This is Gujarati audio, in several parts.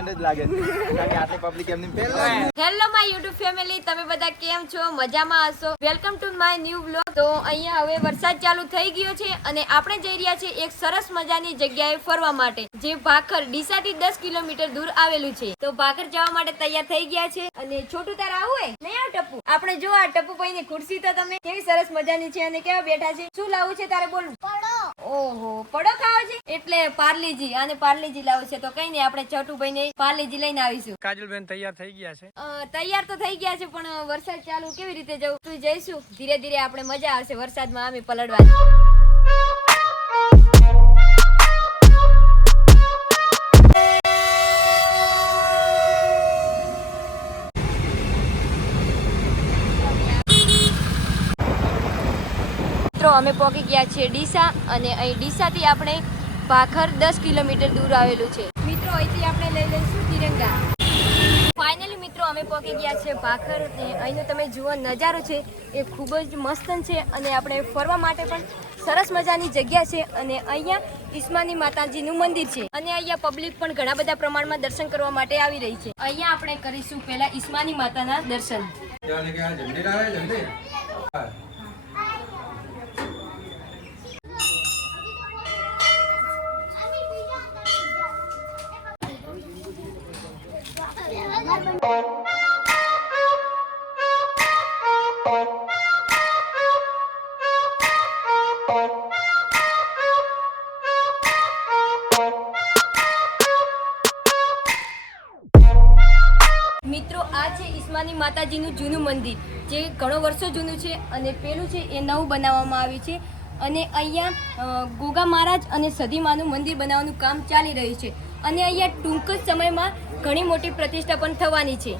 એક્સિડન્ટ જ લાગે. છે કારણ કે આટલી પબ્લિક એમની પહેલા હેલો માય યુટ્યુબ ફેમિલી તમે બધા કેમ છો? મજામાં હશો? Welcome to my new blog તો અહીંયા હવે વરસાદ ચાલુ થઈ ગયો છે અને આપણે જઈ રહ્યા છીએ એક સરસ મજાની જગ્યાએ ફરવા માટે જે ભાખર ડીસાથી દસ કિલોમીટર દૂર આવેલું છે. તો ભાખર જવા માટે તૈયાર થઈ ગયા છે. અને છોટું તાર આવું હોય? નહીં આવ ટપ્પુ. આપણે જો આ ટપ્પુ ભાઈ ની ખુરશી તો તમે કેવી સરસ મજાની છે અને કેવા બેઠા છે? શું લાવવું છે તારે બોલ ઓહો પડો ખાવો છે? એટલે પાર્લીજી અને પાર્લીજી લાવું છે. તો કઈ નહીં આપણે છોટુભાઈ ને પાર્લીજી લઈને આવીશું. કાજલબેન તૈયાર થઈ ગયા છે. તૈયાર તો થઈ ગયા છે પણ વરસાદ ચાલુ કેવી રીતે જવું? તું જઈશું? ધીરે ધીરે આપણે મજા આવશે વરસાદમાં આમે પલળવાની. મિત્રો અમે પહોંચી ગયા છીએ ડીસા અને અહીં ડીસાથી આપણે ભાખર દસ કિલોમીટર દૂર આવેલું છે. મિત્રો અહીંથી આપણે લઈ લઈશું. તિરંગા. ફાઇનલી મિત્રો, અમે પહોંચી ગયા છે ભાખર અને અહીંનો તમે જુઓ નજારો છે, એ ખૂબ જ મસ્ત છે અને આપણે ફરવા માટે પણ સરસ મજાની જગ્યા છે અને અહીંયા ઈસ્માની માતાજીનું મંદિર છે. અને અહીંયા પબ્લિક પણ ઘણા બધા પ્રમાણમાં દર્શન કરવા માટે આવી રહી છે. અહીંયા આપણે કરીશું પહેલા ઈસ્માની માતાના દર્શન. માતાજીનું જૂનું મંદિર, જે ઘણો વર્ષો જૂનું છે અને પેલું છે એ નવું બનાવવામાં આવ્યું છે. અને અહીંયા ગોગા મહારાજ અને સદીમાનું મંદિર બનાવવાનું કામ ચાલી રહ્યું છે. અને અહીંયા ટૂંક જ સમયમાં ઘણી મોટી પ્રતિષ્ઠા પણ થવાની છે.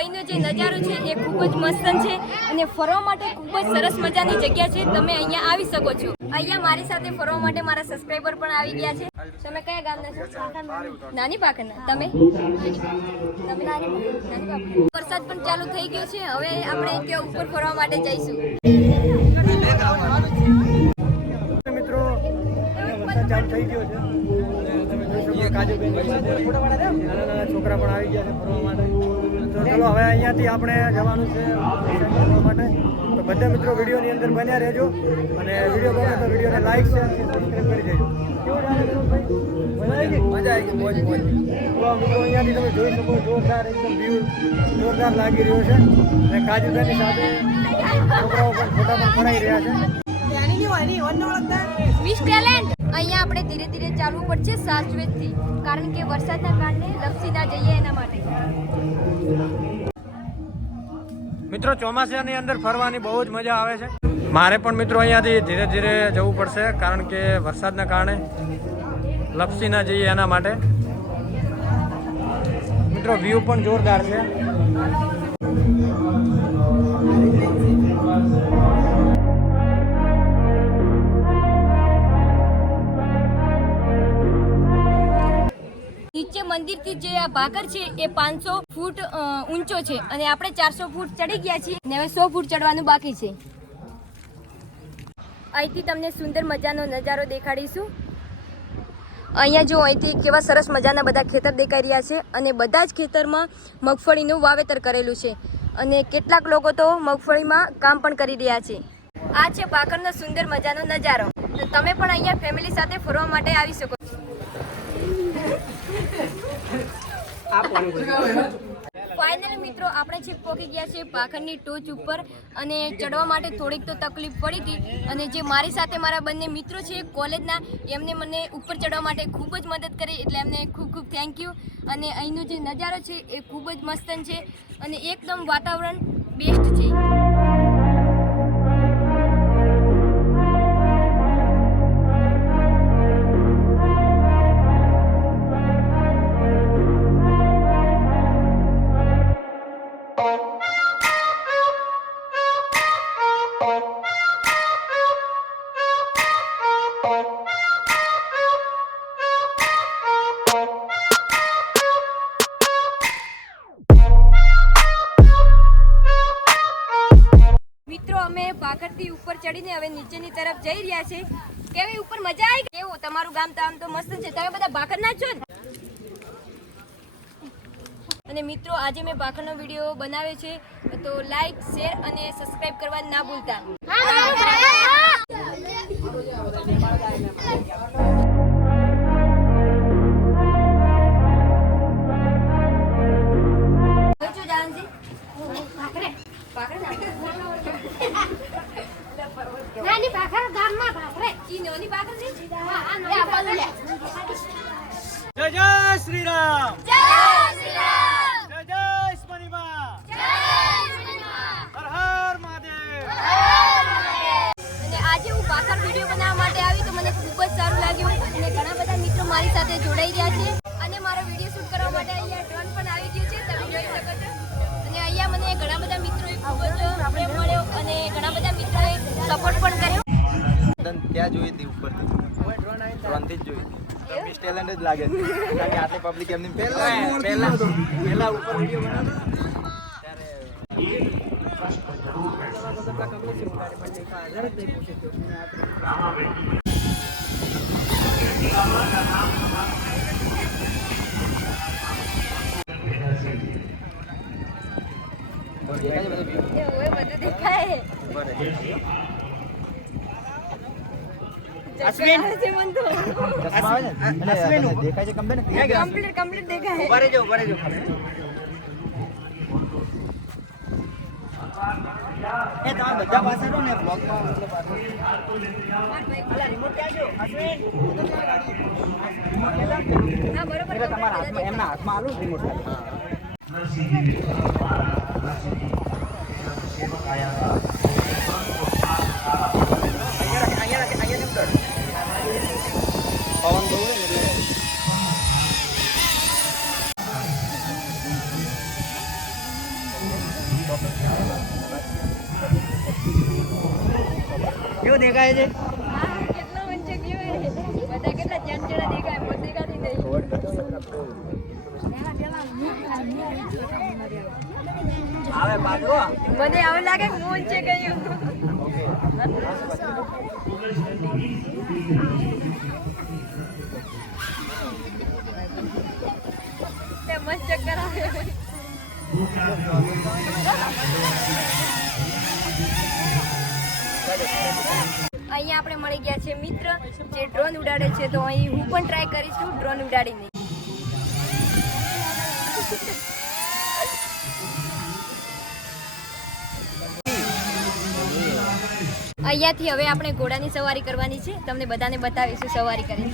અહીંનો જે નજારો છે એ ખૂબ જ મસ્ત છે અને ફરવા માટે ખૂબ જ સરસ મજાની જગ્યા છે. તમે અહીંયા આવી શકો છો. અહીંયા મારી સાથે ફરવા માટે મારા સબસ્ક્રાઈબર પણ આવી ગયા છે. તમે કયા ગામના છો? નાની પાકરના તમે? તમે નાની વરસાદ પણ ચાલુ થઈ ગયો છે. હવે આપણે ત્યાં ઉપર ફરવા માટે જઈશું. છોકરા પણ આવી ગયા છે ફરવા માટે. ચલો હવે અહીંયાથી આપણે જવાનું છે માટે. તો બધા મિત્રો વિડીયોની અંદર બન્યા રહેજો અને વીડિયો ગમે તો વિડીયોને લાઈક શેર અને સબસ્ક્રાઈબ કરી દેજો. કેવું ચાલે વિનોદભાઈ? મજા આવી ગઈ? મજા આવી ગઈ મોજ મોજ તો મિત્રો અહીંયાથી તમે જોઈ શકો જોરદાર એકદમ વ્યૂ જોરદાર લાગી રહ્યો છે. અને કાજુબેનની સાથે છોકરાઓ પણ ફોટા પણ પડાઈ રહ્યા છે. અહીંયા આપણે ધીરે ધીરે ચાલવું પડશે સાચવેતથી કારણ કે વરસાદના કારણે લપસી ના જઈએ એના માટે. મિત્રો, ચોમાસાની અંદર ફરવાની બહુ જ મજા આવે છે. મારે પણ મિત્રો અહીંયાથી ધીરે ધીરે જવું પડશે, કારણ કે વરસાદના કારણે લપસી ના જઈએ એના માટે. મિત્રો વ્યૂ પણ જોરદાર છે. મંદિરથી જે આ ભાગર છે એ પાંચસો ફૂટ ઊંચો છે. અને આપણે ચારસો ફૂટ ચડી ગયા છીએ ને હવે સો ફૂટ ચડવાનું બાકી છે. અહીંથી તમને સુંદર મજાનો નજારો દેખાડીશું. અહીંયા જો અહીંથી કેવા સરસ મજાના બધા ખેતર દેખાઈ રહ્યા છે અને બધા જ ખેતરમાં મગફળીનું વાવેતર કરેલું છે. અને કેટલાક લોકો તો મગફળીમાં કામ પણ કરી રહ્યા છે. આ છે ભાકરનો સુંદર મજાનો નજારો. તો તમે પણ અહીંયા ફેમિલી સાથે ફરવા માટે આવી શકો ફાઇનલી મિત્રો, આપણે છે પહોંચી ગયા છે પાખરની ટોચ ઉપર અને ચડવા માટે થોડીક તો તકલીફ પડી હતી અને જે મારી સાથે મારા બંને મિત્રો છે કોલેજના, એમને મને ઉપર ચડવા માટે ખૂબ જ મદદ કરી એટલે એમને ખૂબ ખૂબ થેન્ક યુ અને અહીંનો જે નજારો છે એ ખૂબ જ મસ્તન છે અને એકદમ વાતાવરણ બેસ્ટ છે. ભાખરથી ઉપર ચડીને હવે નીચેની તરફ જઈ રહ્યા છે. કેવી ઉપર મજા આવી કેવું? તમારું ગામ તો આમ તો મસ્ત છે. તમે બધા ભાખર ના છો અને મિત્રો, આજે મેં ભાખરનો વીડિયો બનાવ્યો છે. તો લાઈક શેર અને સબસ્ક્રાઇબ કરવા ના ભૂલતા. ત્યાં જોઈ હતી ઉપરથી? ત્રણથી જ જોઈ હતી. મિસ ટેલેન્ટ જ લાગે છે. કારણ કે આટલી પબ્લિક એમની પહેલા પહેલા પહેલા ઉપર વીડિયો બનાવતો ત્યારે દેખાય છે બધું view? એ હવે બધું દેખાય? બરાબર. ચક્કર છે મને તો ચશ્મા આવે છે ને? એટલે તમને દેખાય છે કમ્પ્લેટ ને? કમ્પ્લીટ કમ્પ્લીટ દેખાય ઊભા રહેજો, ઊભા રહેજો. એ તમે બધા પાસે રહો ને બ્લોગમાં મતલબ અલા, remote ક્યાં છો અશ્વિન, હા બરોબર એટલે તમારા હાથમાં એમના હાથમાં આલું ને નરસિંહ. અહીંયા મને દેખાય નહીં આવે પાછો મને આવું લાગે હું છે ગયું મસ્ત ચક્કર આવે. અહીંયા આપણે મળી ગયા છે મિત્ર, જે ડ્રોન ઉડાડે છે, તો અહીં હું પણ ટ્રાય કરીશું ડ્રોન ઉડાડીને. અહીંયાથી હવે આપણે ઘોડાની સવારી કરવાની છે. તમને બધાને બતાવીશું સવારી કરી.